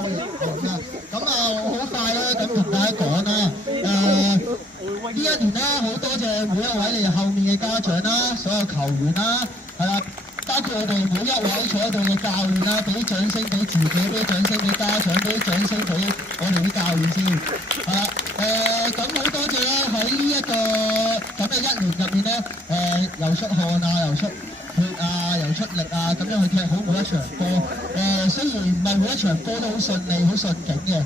咁我好快啦，咁同大家講啦。呢一年啦，好多謝每一位你後面嘅家長啦，所有球員啦，係啦，包括我哋每一位坐喺度嘅教練啦，俾啲掌聲俾自己，俾啲掌聲俾家長，俾啲掌聲俾我哋啲教練先，係啦。咁好多謝啦，喺呢一個咁嘅一年入面咧，又出汗啊，又出血啊，又出力啊，咁樣去踢好每一場波。雖然唔係每一場波都好順利、好順境嘅，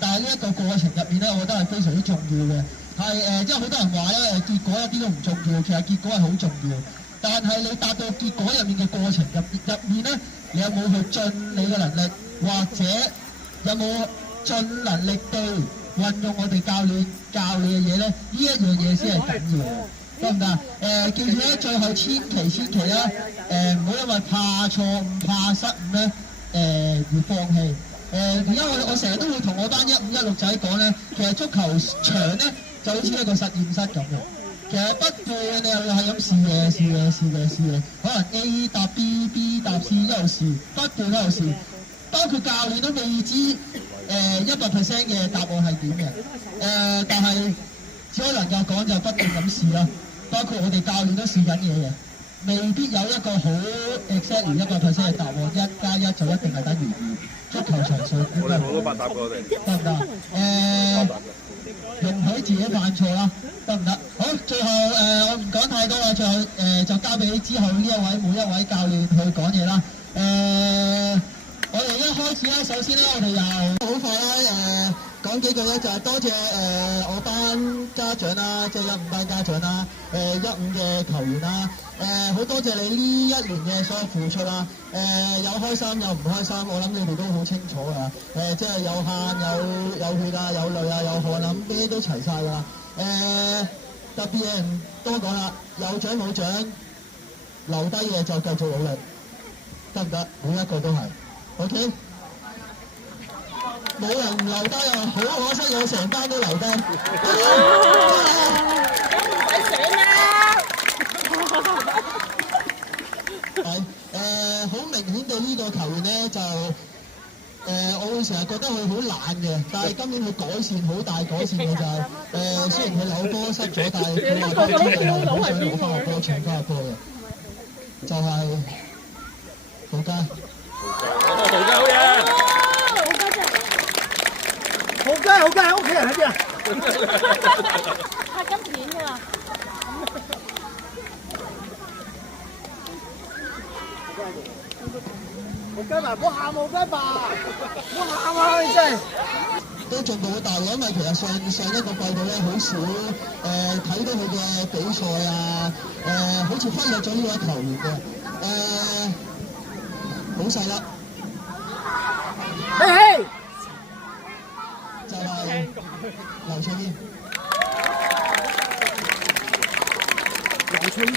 但係呢一個過程入面咧，我覺得係非常之重要嘅。係即係好多人話咧，結果一啲都唔重要，其實結果係好重要。但係你達到結果入面嘅過程入面咧，你有冇去盡你嘅能力，或者有冇盡能力地運用我哋教練教你嘅嘢咧？呢一樣嘢先係緊要嘅。得唔得？記住咧，最後千祈咧，唔好因為怕錯誤、怕失誤咧，而放棄。而家我成日都會同我班15、16仔講咧，其實足球場咧就好似一個實驗室咁嘅。其實不斷你又係咁試，可能 A 搭 B 搭 C 一路試，不斷喺度試，包括教練都未知100% 嘅答案係點嘅。但係只可能夠講就不斷咁試啦。包括我哋教練都試緊嘢嘅，未必有一個好 exactly 100% 嘅答案，1+1就一定係等於2。足球場上應該好多百搭過我哋，得唔得？容許自己犯錯啦，得唔得？好，最後我唔講太多啦，最後就交俾之後呢每一位教練去講嘢啦。我哋一開始咧，首先咧，我哋又好快啦，講幾句咧，就係多謝我班家長啦，即係15班家長啦，15嘅球員啦，好多謝你呢一年嘅所有付出啦，有開心有唔開心，我諗你哋都好清楚㗎，即係有喊有血啊，有淚啊，有汗啊，咁啲都齊晒㗎啦，特別嘢唔多講啦，有獎冇獎，留低嘅就繼續努力，得唔得？每一個都係。OK， 冇人留低啊！好可惜，我成班都留低。咁唔使選啦。係好明顯地呢個球員咧就我會成日覺得佢好懶嘅，但係今年佢改善好大改善嘅就係雖然佢扭波失咗，但係佢話今年係好想攞翻個波搶翻個波嘅，就係豪佳。好嘅，喺屋企人喺邊啊？拍緊片㗎啦。豪雞爸，唔好喊豪雞爸，唔好喊啊！你真係。都進步好大嘅，因為其實上一個季度咧好少睇到佢嘅比賽啊，好似忽略咗呢位球員嘅，好細粒。嘿嘿。就係劉翠英。劉翠英。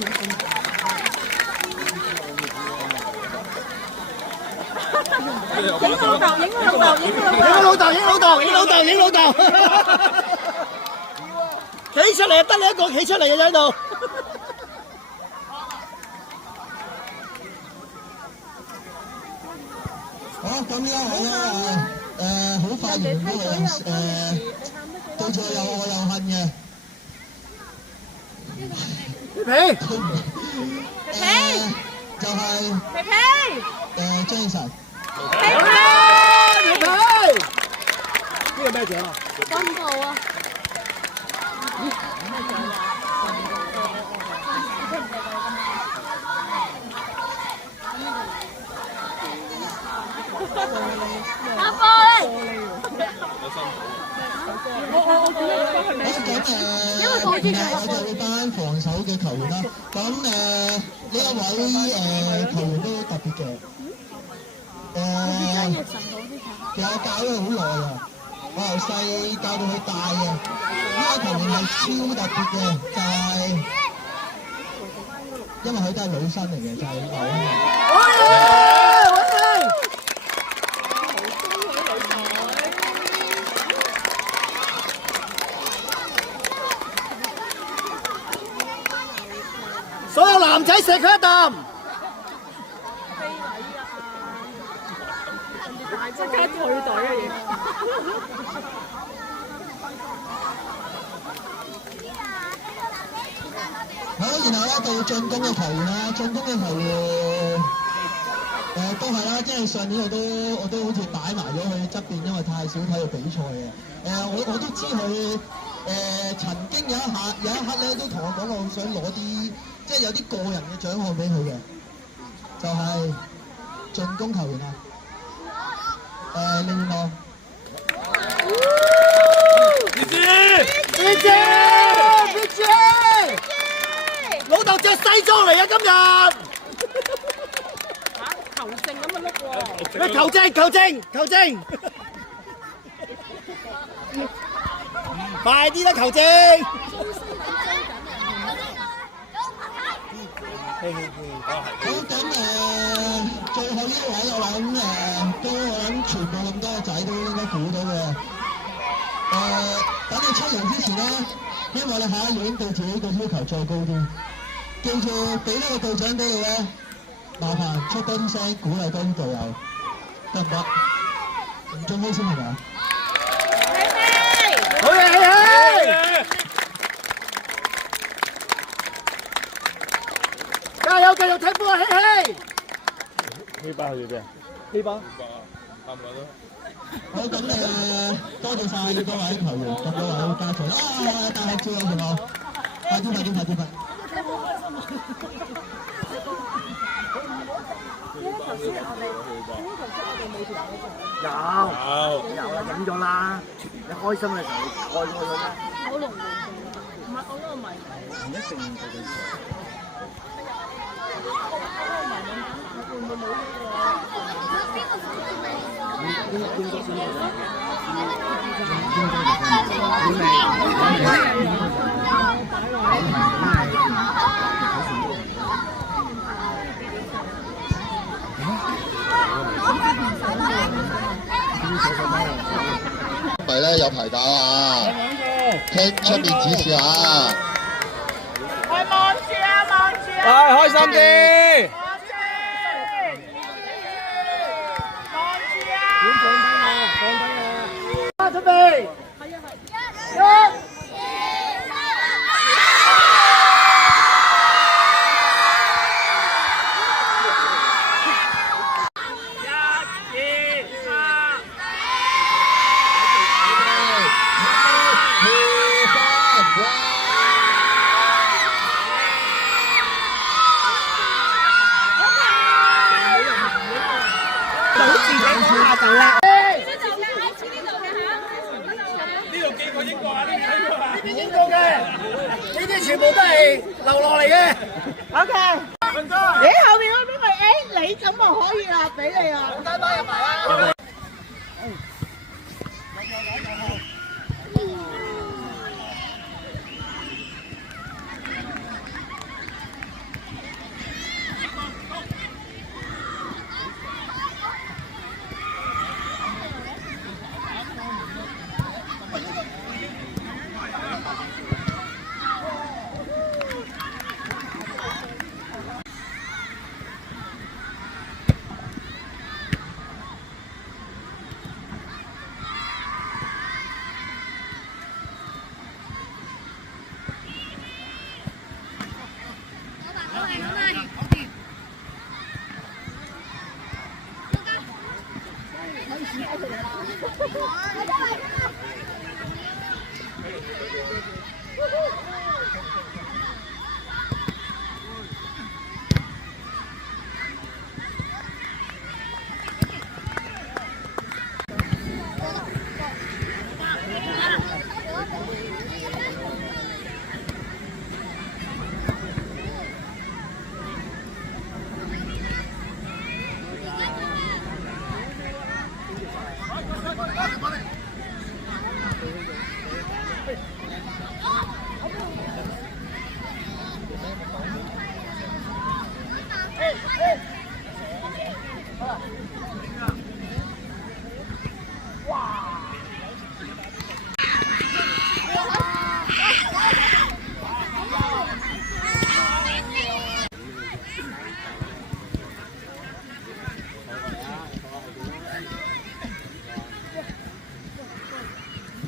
影老豆。企出嚟啊！得你一個企出嚟啊！喺度。好，咁呢一位咧好快完呢個對住又愛又恨嘅。皮就係張醫生。皮，呢個咩獎啊？軍號啊！阿波咧，我哋班防守嘅球員啦，咁呢一位球員都特別嘅，其實我教咗佢好耐啊，我由細教到佢大嘅，呢位球員係超特別嘅，就係因為佢都係女生嚟嘅，就係劉欣。所有男仔錫佢一啖。即刻退隊啊！好，然後咧到進攻嘅球員啦，進攻嘅球員都係啦，即係上年我都好似擺埋咗佢側邊，因為太少睇佢比賽嘅。我都知佢曾經有一刻咧都同我講過，想攞啲即係有啲個人嘅獎項俾佢嘅，就係、進攻球員啊。另外，老豆着西裝嚟啊！今日。球證咁嘅碌喎。咩球證？快啲啦，球證！好咁最後一位我諗全部咁多個仔都應該估到嘅。等你出嚟之前咧，希望你下一年對自己個要求再高啲，記住俾呢個隊長俾你咧，麻煩出多啲聲鼓勵多啲隊友，得唔得？唔中意先係咪？好嘢！加油，繼續踢波啊！希希。呢班去咗邊啊？呢班。啱唔啱都？好咁多謝晒各位球員，咁多位家長啊！大合照啊，同學，快啲！有影咗啦！你開心嘅時候開咗佢啦。好濃唔係我嗰個迷。唔一定係佢錯。會唔會冇咪咧有排打啊！聽出面指示啊！望住啊！開心啲！準備。呢啲全部都係流落嚟嘅。OK。咦，後面嗰邊咪你咁就可以啦，俾你啊。帶包入埋啦。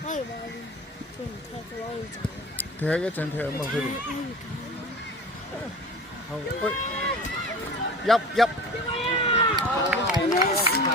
係話佢唔踢嘅話要走。踢一陣踢啊嘛，佢哋。好，喂，入。咩事啊？